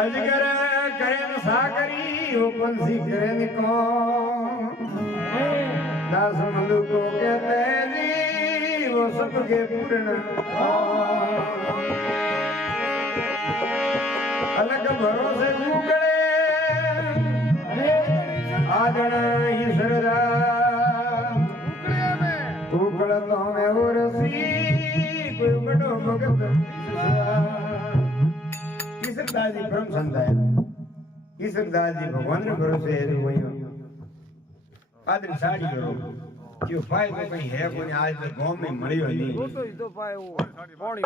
अजगर करेन साकरी वो पंछी करेन कौन दास मधु को कहते जी वो सबके पूर्ण अलग भरोसे उगड़े आजण ईश्वरा उगड़ तो में उरसी कोई बड़ो भगत ईश्वरदास जी परम संत है ईश्वरदास जी भगवान ने भरोसे है जो वही आदमी साड़ी करो क्यों फायदो कहीं है कोई आज तक गांव में मड़ी हो नहीं तो पाए वो पानी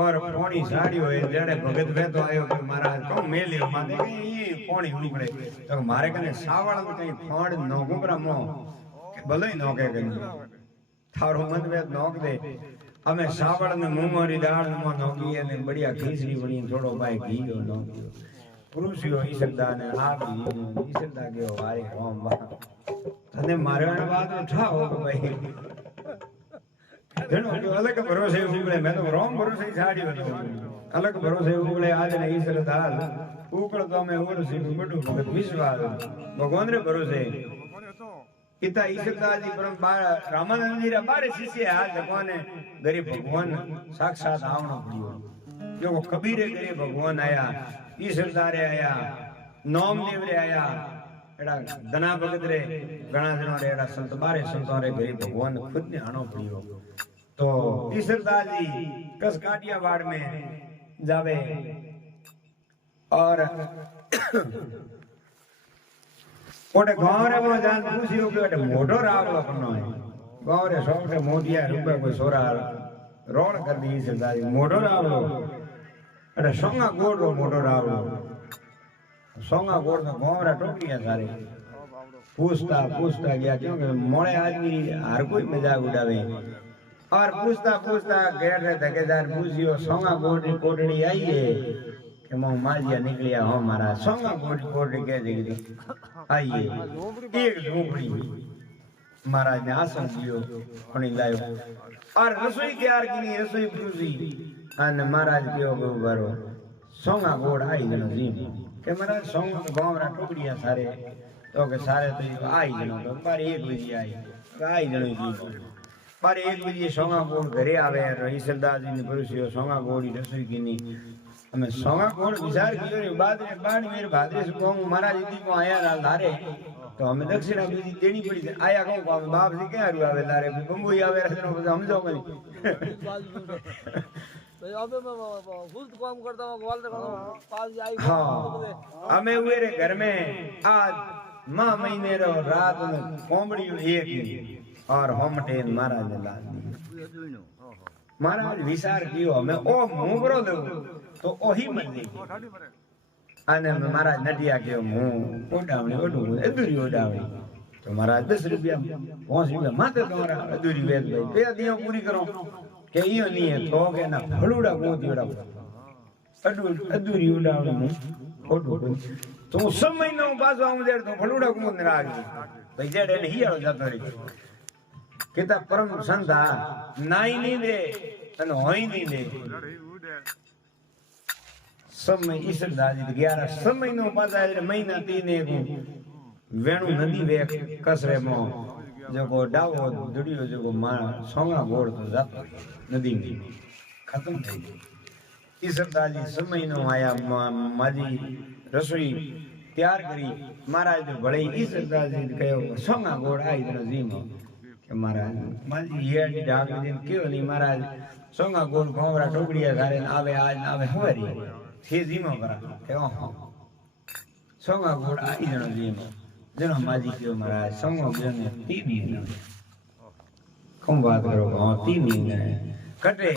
और पानी साड़ी होए जड़े भगत वे तो आयो कि महाराज तो मैं लियो माने कि ये पानी उगड़े तो मारे कने सावळ में कहीं फाड़ नोगुबरा मो के भले ही नोके के थारो मन में नोक दे हमें सावळ में मूंगोरी दाल में नोकी ने बढ़िया खीचड़ी बनी थोड़ो भाई घी हो नोकी पुरुषियो ईश्वरदा ने आप ईश्वरदा के वारे राम बा तने मारवाण बात उठाओ भाई जणो के अलग भरोसे उगले मैं तो राम भरोसे ही साड़ी बनो अलग भरोसे उगले आज ने ईश्वरदास उकड़ तो में और से बड़ो भगत विश्वास भगवान रे भरोसे इता ईश्वरदास जी परम रामानंद जी रा बारे शिष्य हाल भगवान ने गरीब भगवान साक्षात आवणो पड़ियो जो कबीरे गरीब भगवान आया ईश्वरदास रे आया नामदेव रे आया एड़ा दना भगत रे घणा जणो रे एड़ा संत बारे संतो रे गरीब भगवान खुद ने आनो पड़ियो तो ईश्वरदास जी कस काटियावाड़ में जावे और ओटे गांव रे वो जान पूछियो कि ओटे मोटो रावलो करनो है गांव रे सबसे मोटिया रुपए कोई सोरा रोड कर दी ईश्वरदास जी मोटो रावलो अरे सोंगा गोड़ रो मोटो रावलो सोंगा गोड़ तो गांव रा टोकिया सारे पूछता गया क्योंकि मोड़े आदमी हर कोई मजाक उड़ावे और पूछता घेर रे धकेदार पूछियो सोंगा गोड़ री कोटड़ी आई है कि मो माजिया निकलिया हो मारा सोंगा गोड़ री कोटड़ी कह देगी आई है एक झोपड़ी महाराज ने आसन दियो पानी लायो और रसोई तैयार की रसोई पूछी अन महाराज कहो गो बारो सोंगा गोड़ आई जनो जी के महाराज सोंगा गांव रा टुकड़िया सारे तो के सारे तो आई जनो तो बार 1 बजे आई जनो जी बार 1 बजे सोंगा गोड़ घरे आवे ईश्वरदास जी ने पूछियो सोंगा गोड़ी रसोई कीनी हमें सोंगा गोड़ विचार कियो रे बाद रे बाण मेरे भादरे से कहूं महाराज जी को आया ना लारे तो हमें दक्षिणा भी देनी पड़ी आया कहूं को बाप जी क्या आवे लारे बंबू आवे रजनो हम जो गई तो अबे मैं फुल काम करता हूं ग्वाल पास आई हां हमें हुए रे घर में आज माह महीने रो रात में कोंबड़ी एक और हमटे महाराज ने ला दी महाराज विचार कियो हमें ओ मुंगरो दो तो ओही मर आने में महाराज नटिया के मुंह ओडावणी ओडू अधूरी ओडावणी तो महाराज 10 रुपया 5 रुपया माते तुम्हारा अधूरी वेद भाई पे दियो पूरी करो के इयो नहीं है तो के ना फलूड़ा गोतीड़ा अधूरी ओडावणी मुंह ओडू तो समय नो पासो आऊं देर तो फलूड़ा को नाराज भाई जेडे ने हियाळो जातो रे केता परम संता नाई नहीं दे अन होई नहीं दे समय ईश्वरदास जी 11 समय नो पासा महीना 3 वेणु नदी वे कसरे मो जो डावो दुडियो जो सोंगा गोड़ तो जातो नदी में खत्म થઈ ગઈ ईश्वरदास जी समय नो आया माजी रसोई तैयार करी महाराज ने भले ईश्वरदास जी ने कहो सोंगा गोड़ आई जनो जी मो के महाराज माजी ये डाक दिन क्यों नहीं महाराज सोंगा गोड़ गोवरा टोकड़िया घरे आवे आज आवे हवारी थे जीमो करा के ओहो सोंगा गोड़ आई जनो जीमो जनो माजी क्यों महाराज सोंगा गोड़ ने 3 महीना कम बात करो हां 3 महीना कटे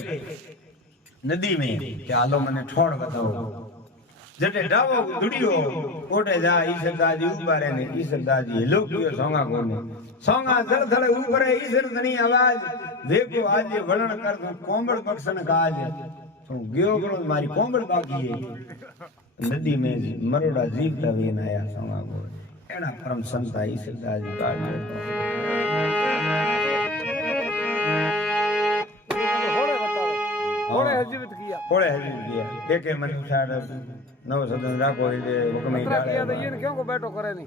नदी में के आलो मने ठोड़ बताओ जटे डावो दुडियो ओटे जा ईश्वरदास जी उबारे ने ईश्वरदास जी लोकियो सोंगा गोड़ ने सोंगा धड़धड़ ऊपरे ईश्वर धनी आवाज देखो आज ये वर्णन कर दो कोंबड़ बक्सन काज तो गयो करो मारी कोंबड़ बाकी है नदी में मरोड़ा जीव तवीन आया सोंगा गोड़ एड़ा परम संत ईश्वरदास जी काल में होड़े हजीवत किया देखे मन उछाड़ નવ સદન રાખો એટલે હુકમી પતરા કિયા તો ડાળે એને ક્यों को बैठो करे नहीं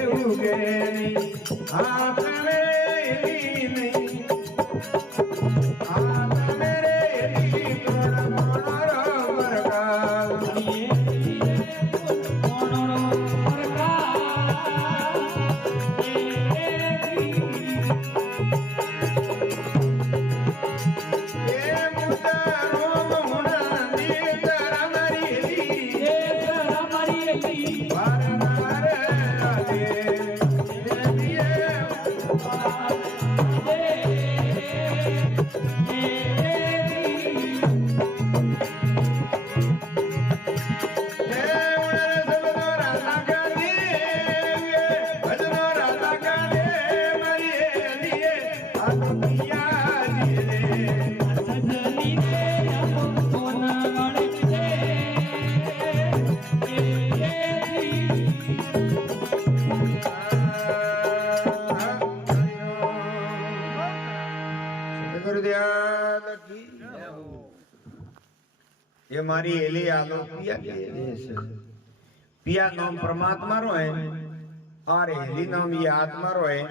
એવું ઉગે નહીં હાથ મેરી નહીં હાથ મેરી મોણો વરગાવ ये मारी एली आलो पिया के देश पिया नाम परमात्मा रो है और एली नाम ये आत्मा रो है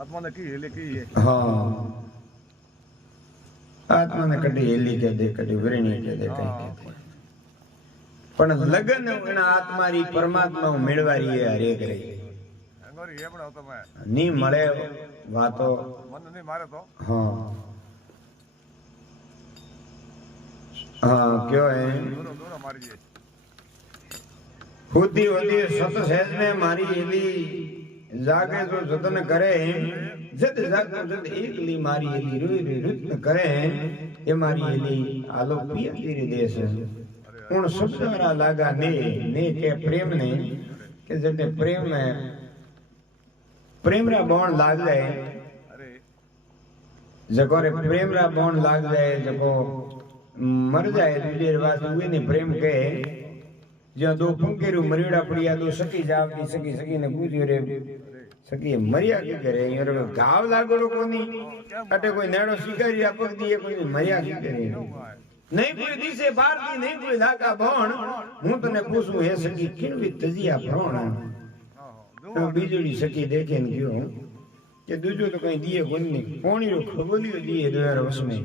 आत्मा ने की हेले की है हाँ आत्मा ने कटी एली के दे कटी वरणी के दे कहीं के दे पण लगन एना आत्मा री परमात्मा मेळवारी है हरेक रे अंगोरी ये पण होतो मैं नी मळे वातो मन नहीं मारे तो हाँ हाँ क्यों है दोनों दोनों मारी जी होती होती सत सहज में मारी एली जागे जो जतन करे जद जागो जद एकली मारी एली रोई रोई रुत करे ये मारी एली आलो पिया तेरे देश उन शब्दरा लागा ने के प्रेम ने के जटे प्रेम में प्रेम रा बोन लाग जाए अरे जको रे प्रेम रा बोन लाग जाए जको मर जाए दूजे रिवाज हुए ने प्रेम के जो दो पंकेरू मरीड़ा पड़िया दो सकी जाव दी सकी ने पूछ्यो रे सकी मरिया की करे यार गाव लागोड़ो कोनी अटे कोई नेड़ो शिकारी आपक दिए कोई मरिया की करे नहीं कोई दिसे बार दी नहीं कोई लाका भण हूं तने पूछूं हे सकी किनवी तजिया भण तो बीजड़ी सकी देखे न गयो के दूजो तो कहीं दिए कोनी कोणी रो खबलियो दिए दोयार वस में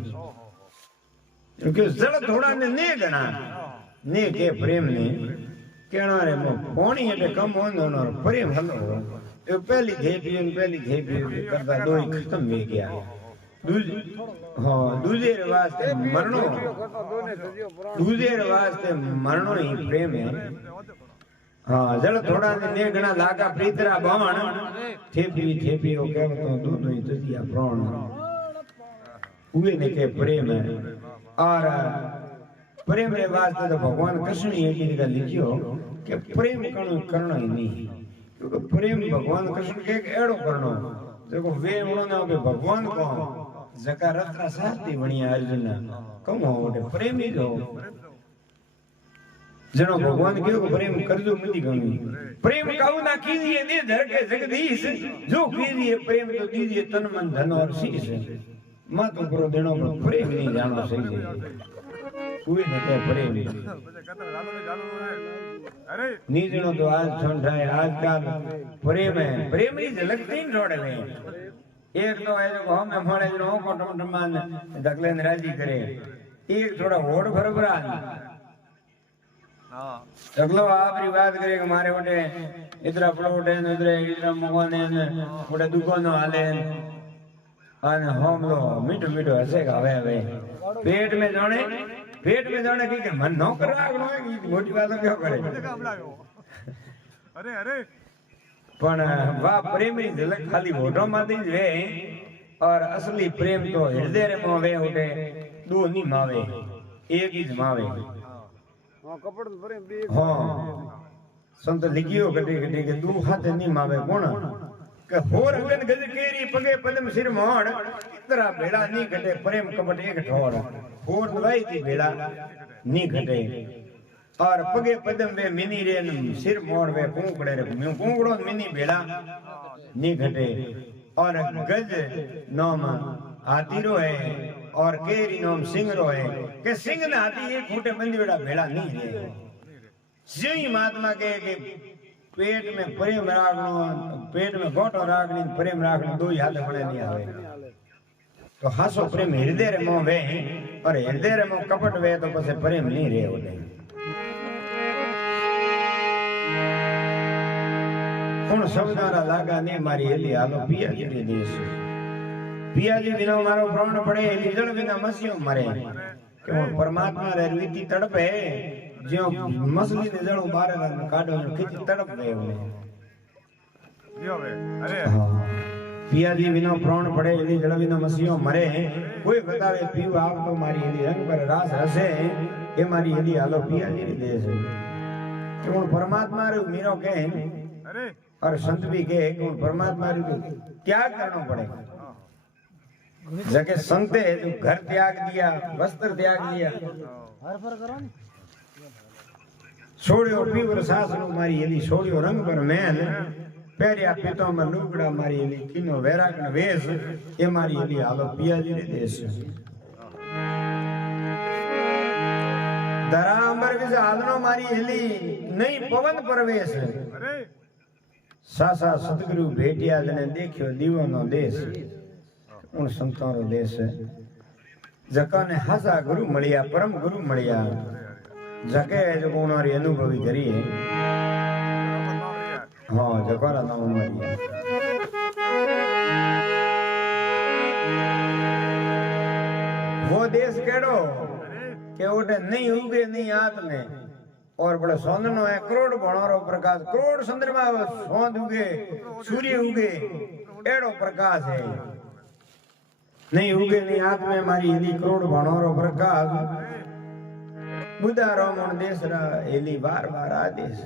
क्योंकि जड़ थोड़ा ने गणा ने के प्रेम ने केना रे मो पानी એટલે કમ હોનો પ્રેમ હલો એ પહેલી થેપી કરતા દોઈ ખતમ મે ગયા दूजे वास्ते मरणो दूजे वास्ते मरणो ही प्रेम है हाँ जड़ थोड़ा ने गणा लागा प्रीतरा बाण थेपी ओ कहतो दोनों ही तुझिया प्राण उहे ने के प्रेम है और प्रेम रे वास्ते तो भगवान कृष्ण ही एक जगह लिखियो कि प्रेम करना ही नहीं क्योंकि प्रेम भगवान कृष्ण के एड़ो करनो देखो वे उन्होंने के भगवान को जका रत्रा साथी बनिया अर्जुन कम हो प्रेम ही जो जनो भगवान क्यों प्रेम करजो मती गणी प्रेम काऊ ना कीजिए दे धर के जगदीश जो कीजिए प्रेम तो दीजिए तन मन धन और शीश मत करो देनो प्रेम नहीं जानो सही है कोई न के प्रेम अरे नीजनो तो आज ठंडाए आजकल प्रेम है प्रेम री झलक तीन रोड में एक तो है जो हम हमारे जो को टमटमान दगले ने राजी करे एक थोड़ा होड़ भरभरा हां दगलो आपरी बात करे कि मारे वटे इतरा प्लॉट है इतरा मकान है वटे दुकान हाले અને હોમલો મીઠો મીઠો હસેगा હવે પેટ में जाने की मन नो करवा मोटी बात क्यों करे अरे अरे पण वा प्रेम री झलक खाली होठो माथी ज वे और असली प्रेम तो हृदय रे में वे उठे दो नी मावे एक ही ज मावे हां कपड़ प्रेम बे हां संत लिखियो कटे कटे के दू हाथ नी मावे कोण के होर अगन गज केरी पगे पदम सिर मोड़ इतरा भेड़ा नी घटे प्रेम कपट एक ठोर होर दवाई थी भेड़ा नी घटे और पगे पदम वे मिनी रे सिर मोड़ वे कुंकड़े रे कुंकड़ो मिनी भेड़ा नी घटे और गज नाम हाथी रो है और केरी नाम सिंह रो है के सिंह ने हाथी एक फूटे बंदी बेड़ा भेड़ा नहीं रे सिंह महात्मा के पेट में प्रेम राखनो पेट में गोटो राखनी प्रेम राखनी दो ही हाथ बने नहीं आवे तो हासो प्रेम हृदय रे मोह वे और हृदय रे मोह कपट वे तो पसे प्रेम नहीं रहे ओले कौन शब्दारा लागा ने मारी हेली हालो पिया जी रे देश पिया जी बिना मारो प्राण पड़े हेली जड़ बिना मसियो मरे કે પરમાત્મા રે રીતિ તડપે જો મસલી ને જણો બારે કાઢો ખીચ તડપે એમને જીઓ બે અરે પિયાજી વિનો પ્રાણ પડે એલી જળ વિનો મસીઓ મરે કોઈ બતાવે પીવ આવ તો મારી એલી રંગ પર રાસ હસે એ મારી એલી હાલો પિયાજી રે દે છે કે પરમાત્મા રે મીરો કે અરે और संत भी कहे कि परमात्मा रे त्याग करना पड़े जगह संते जो घर त्याग दिया वस्त्र त्याग दिया हर पर करो ने छोड़ियो पीवर सासनु मारी एली छोड़ियो रंग पर मैल पेरिया पीतो में लुगड़ा मारी एली किनो वैराग न वेश ये मारी एली हालो पियाजी रे देश दरांबर विज हालनो मारी एली नहीं पवन परवेश અરે सासा सतगुरु भेटिया जने देखियो दीवनो देश उन संतानो देश जका ने हासा गुरु मळिया परम गुरु मळिया जके जो कोणारी अनुभवी करी है हां जकारा नाम मळिया वो देश केड़ो के उठे नहीं उगे नहीं हाथ में और बड़े सोंदनो है करोड़ भणोरो प्रकाश करोड़ चंद्रमा सोंद उगे सूर्य उगे एड़ो प्रकाश है नहीं उगे नहीं हाथ में मारी एली करोड़ भणोरो प्रकाश बुधा रोमन देश रा एली बार बार आदेश